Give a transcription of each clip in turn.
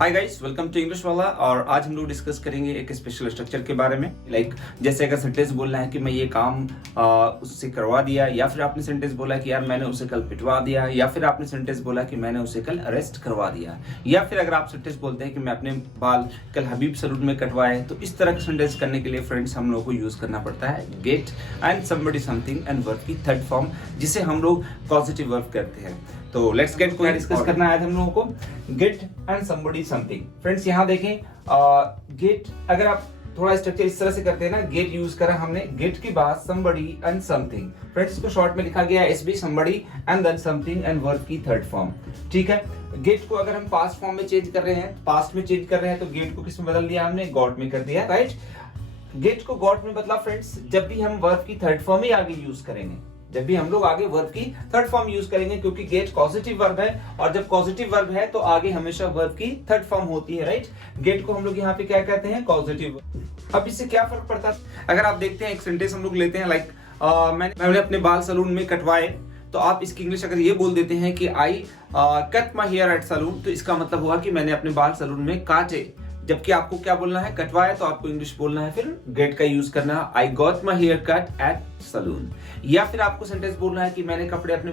Hi guys, welcome to English वाला। और आज हम लोग डिस्कस करेंगे एक स्पेशल स्ट्रक्चर के बारे में। जैसे अगर सेंटेंस बोलना है कि मैं ये काम उससे करवा दिया, या फिर आपने सेंटेंस बोला कि यार मैंने उसे कल पिटवा दिया, या फिर आपने सेंटेंस बोला कि मैंने उसे कल अरेस्ट करवा दिया, या फिर अगर आप सेंटेंस बोलते हैं कि मैं अपने बाल कल हबीब सैलून में कटवाए। तो इस तरह का सेंटेंस करने के लिए फ्रेंड्स हम लोग को यूज करना पड़ता है get and somebody something and verb की थर्ड फॉर्म, जिसे हम लोग पॉजिटिव वर्ब करते हैं। तो लेट्स गेट को डिस्कस करना है हम लोगों को get and somebody something. Friends यहाँ देखें, गेट अगर आप थोड़ा स्ट्रक्चर इस तरह से करते हैं ना, गेट यूज करा हमने, गेट के बाद समबडी एंड समथिंग। फ्रेंड्स इसको शॉर्ट में लिखा गया है SB, somebody and then something and verb की थर्ड फॉर्म। ठीक है, गेट को अगर हम पास्ट फॉर्म में चेंज कर रहे हैं, पास्ट में चेंज कर रहे हैं, तो गेट को किस में बदल दिया हमने, गॉट में कर दिया, राइट। गेट को गॉट में बदला फ्रेंड्स, जब भी हम वर्ब की थर्ड फॉर्म ही आगे यूज करेंगे, जब भी हम लोग आगे वर्ब की थर्ड फॉर्म यूज करेंगे, क्योंकि गेट पॉजिटिव वर्ब है, और जब पॉजिटिव वर्ब है तो आगे हमेशा वर्ब की थर्ड फॉर्म होती है, राइट। गेट को हम लोग यहाँ पे क्या कहते हैं, पॉजिटिव। अब इससे क्या फर्क पड़ता है, अगर आप देखते हैं एक सेंटेंस हम लोग लेते हैं मैंने अपने बाल सैलून में कटवाए, तो आप इसकी इंग्लिश अगर ये बोल देते हैं कि I cut my hair at salon, तो इसका मतलब हुआ कि मैंने अपने बाल सैलून में काटे। जबकि आपको क्या बोलना है, कटवाया, तो आपको इंग्लिश बोलना है फिर गेट का यूज करना है, I got my hair cut at salon. या फिर आपको सेंटेंस बोलना है कि मैंने कपड़े अपने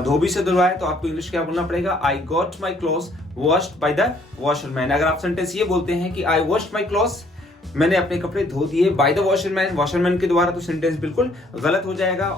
धोबी से धुलवाए, तो आपको इंग्लिश क्या बोलना पड़ेगा, आई got my clothes washed by the washerman. अगर आप सेंटेंस ये बोलते हैं कि आई वॉश्ड माई क्लोथ्स, मैंने अपने कपड़े धो दिए बाय द वॉशरमैन, वॉशरमैन के द्वारा, तो सेंटेंस बिल्कुल गलत हो जाएगा।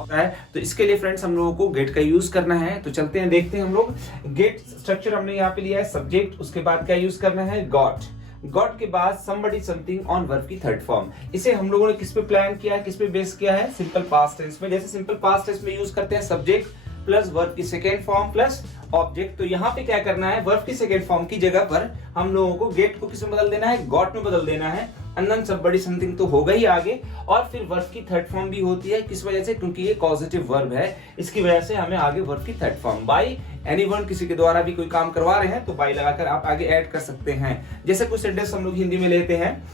तो इसके लिए फ्रेंड्स हम लोगों को गेट का यूज करना है। तो चलते हैं, देखते हैं हम लोग। गेट स्ट्रक्चर हमने यहाँ पे लिया है, सब्जेक्ट, उसके बाद क्या यूज करना है, गॉट। गॉट के बाद somebody something on वर्ब की थर्ड फॉर्म। इसे हम लोगों ने किस पे प्लान किया है, किस पे बेस किया है, सिंपल पास्ट टेंस में। जैसे सिंपल पास्ट टेंस में यूज करते हैं सब्जेक्ट प्लस वर्ब की सेकेंड फॉर्म प्लस ऑब्जेक्ट। तो यहाँ पे क्या करना है, वर्ब की सेकेंड फॉर्म की जगह पर हम लोगों को गेट को किस में बदल देना है, गॉट में बदल देना है। एंड देन somebody something तो होगा ही आगे, और फिर वर्ब की थर्ड फॉर्म भी होती है। किस वजह से, क्योंकि ये पॉजिटिव वर्ब है, इसकी वजह से हमें आगे वर्ब की थर्ड फॉर्म बाय एनीवन, किसी के द्वारा भी कोई काम करवा रहे हैं तो बाय लगाकर आप आगे ऐड कर सकते हैं। जैसे कुछ सेंटेंस हम लोग हिंदी में लेते हैं।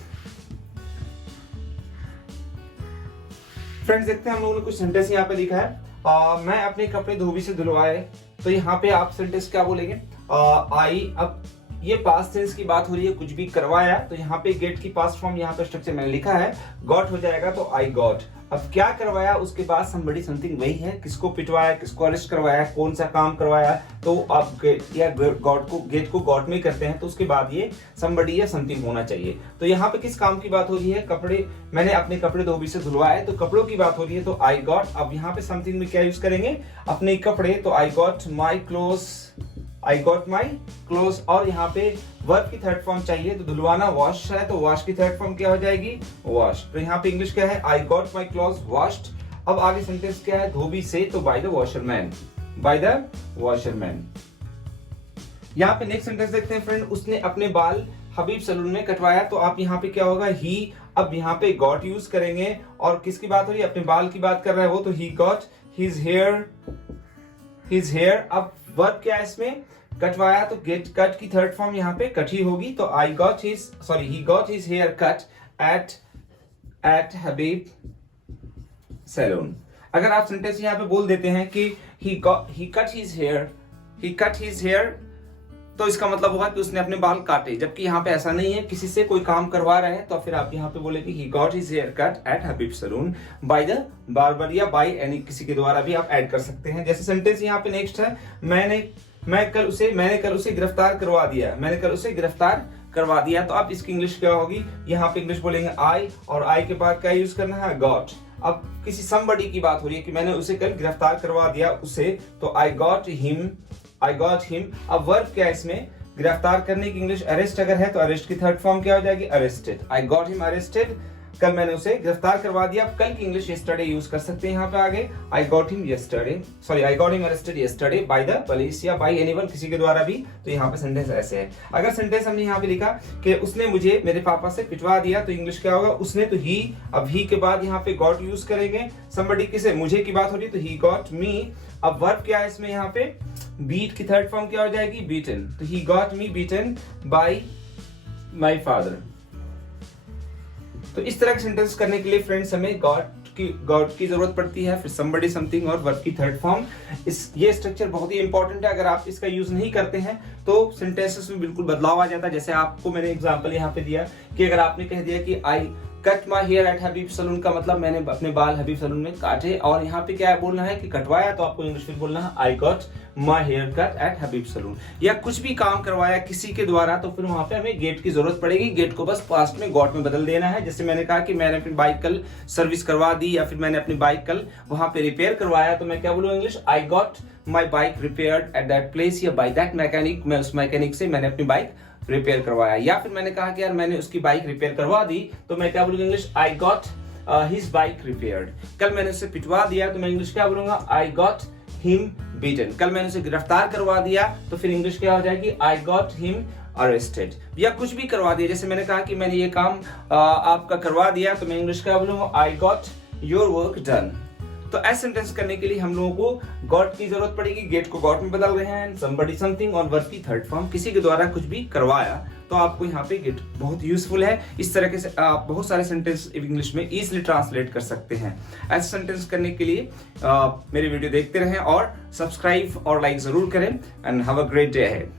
फ्रेंड्स देखते हैं हम लोगों ने कुछ सेंटेंस यहाँ पे लिखा है, मैं अपने कपड़े धोबी से धुलवाए। तो यहाँ पे आप सेंटेंस क्या बोलेंगे, आई, अब ये पास्ट टेंस की बात हो रही है, कुछ भी करवाया, तो यहाँ पे गेट की पास्ट फॉर्म यहाँ पे स्ट्रक्चर मैंने लिखा है, गॉट हो जाएगा, तो आई गॉट। अब क्या करवाया, उसके बाद somebody something वही है, किसको पिटवाया, किसको अरेस्ट करवाया, कौन सा काम करवाया, तो आप गेट को गॉट में करते हैं, तो उसके बाद ये somebody या something होना चाहिए। तो यहाँ पे किस काम की बात हो रही है, कपड़े, मैंने अपने कपड़े धोबी से धुलवाए, तो कपड़ों की बात हो रही है, तो आई गॉट। अब यहाँ पे समथिंग में क्या यूज करेंगे, अपने कपड़े, तो आई got my clothes, I got my clothes. और यहाँ पे वर्ब की थर्ड फॉर्म चाहिए, तो धुलवाना वॉश है, तो वॉश की थर्ड फॉर्म क्या हो जाएगी, वॉश। तो यहाँ पे इंग्लिश क्या है, I got my clothes washed. अब आगे सेंटेंस क्या है, धोबी से, तो by the washerman, by the washerman. यहाँ पे नेक्स्ट सेंटेंस देखते हैं फ्रेंड, उसने अपने बाल हबीब सैलून में कटवाया, तो आप यहाँ पे क्या होगा, ही। अब यहाँ पे गॉट यूज करेंगे, और किसकी बात हो रही है, अपने बाल की बात कर रहा है वो, तो he got his hair, his hair. अब वर्ब क्या है इसमें, कटवाया, तो गेट कट की थर्ड फॉर्म यहाँ पे कट ही होगी, तो he got his hair cut at Habib salon. अगर आप सेंटेंस यहाँ पे बोल देते हैं कि he cut his hair, तो इसका मतलब हुआ कि उसने अपने बाल काटे, जबकि यहाँ पे ऐसा नहीं है, किसी से कोई काम करवा रहे हैं, तो फिर आप यहाँ पे बोलेंगे he got his hair cut at Habib salon by the barber, या by एनी किसी के द्वारा भी आप ऐड कर सकते हैं। जैसे सेंटेंस यहाँ पे नेक्स्ट है, मैंने कल उसे गिरफ्तार करवा दिया, मैंने कल उसे गिरफ्तार करवा दिया। तो आप इसकी इंग्लिश क्या होगी, यहाँ पे इंग्लिश बोलेंगे आई, और आई के बाद क्या यूज करना है, गॉट। अब किसी somebody की बात हो रही है कि मैंने उसे कल गिरफ्तार करवा दिया उसे, तो आई गॉट हिम। अब वर्ब क्या है इसमें, गिरफ्तार करने की इंग्लिश अरेस्ट अगर है, तो अरेस्ट की थर्ड फॉर्म क्या हो जाएगी, arrested. I got him arrested, कल मैंने उसे गिरफ्तार करवा दिया। कल की इंग्लिश यस्टरडे यूज कर सकते हैं यहाँ पे आगे, I got him arrested yesterday by the police, या बाय एनीवन किसी के द्वारा भी। तो यहाँ पे सेंटेंस ऐसे है। अगर सेंटेंस हमने यहाँ पे लिखा कि उसने मुझे मेरे पापा से पिटवा दिया, तो इंग्लिश क्या होगा, उसने, तो ही। अब ही के बाद यहाँ पे गॉट यूज करेंगे, somebody किसे, मुझे की बात हो रही है, तो ही गॉट मी। अब वर्ब क्या है इसमें, यहाँ पे बीट की थर्ड फॉर्म क्या हो जाएगी, बीटन, तो he got me beaten by my father. तो इस तरह के सेंटेंस करने के लिए फ्रेंड्स हमें गॉट गॉट की जरूरत पड़ती है, फिर somebody समथिंग और वर्ब की थर्ड फॉर्म। ये स्ट्रक्चर बहुत ही इंपॉर्टेंट है। अगर आप इसका यूज नहीं करते हैं तो सेंटेंसेस में बिल्कुल बदलाव आ जाता है। जैसे आपको मैंने एग्जांपल यहाँ पे दिया कि अगर आपने कह दिया कि I cut my hair at Habib salon, का मतलब मैंने अपने बाल हबीब सलून में काटे, और यहाँ पे क्या बोलना है कि कटवाया, तो आपको इंग्लिश में बोलना है I got my hair cut at Habib salon. या कुछ भी काम करवाया किसी के द्वारा तो फिर वहां पे हमें गेट की जरूरत पड़ेगी। गेट को बस पास्ट में गॉट में बदल देना है। जैसे मैंने कहा कि मैंने अपनी बाइक कल सर्विस करवा दी, या फिर मैंने अपनी बाइक कल वहां पे रिपेयर करवाया, तो मैं क्या बोलूँ English, I got my bike repaired at that place, या बाय दैट मैकेनिक, मैं उस मैकेनिक से मैंने अपनी बाइक रिपेयर करवाया। या फिर मैंने कहा कि यार मैंने उसकी बाइक रिपेयर करवा दी, तो मैं क्या बोलूंगा English, I got his bike repaired. कल मैंने उसे पिटवा दिया तो मैं इंग्लिश क्या बोलूंगा, आई गॉट हिम बीटन। कल मैंने उसे गिरफ्तार करवा दिया तो फिर इंग्लिश क्या हो जाएगी, आई गॉट हिम अरेस्टेड। या कुछ भी करवा दिया, जैसे मैंने कहा कि मैंने ये काम आपका करवा दिया, तो मैं इंग्लिश क्या बोलूंगा, I got your work done. तो ऐसे सेंटेंस करने के लिए हम लोगों को गॉट की जरूरत पड़ेगी। गेट को गॉट में बदल रहे हैं, somebody समथिंग और वर्ब की थर्ड फॉर्म, किसी के द्वारा कुछ भी करवाया, तो आपको यहाँ पे गेट बहुत यूजफुल है। इस तरह के आप बहुत सारे सेंटेंस इंग्लिश में इजीली ट्रांसलेट कर सकते हैं। ऐसे सेंटेंस करने के लिए मेरी वीडियो देखते रहें और सब्सक्राइब और लाइक जरूर करें। And have a great day ahead.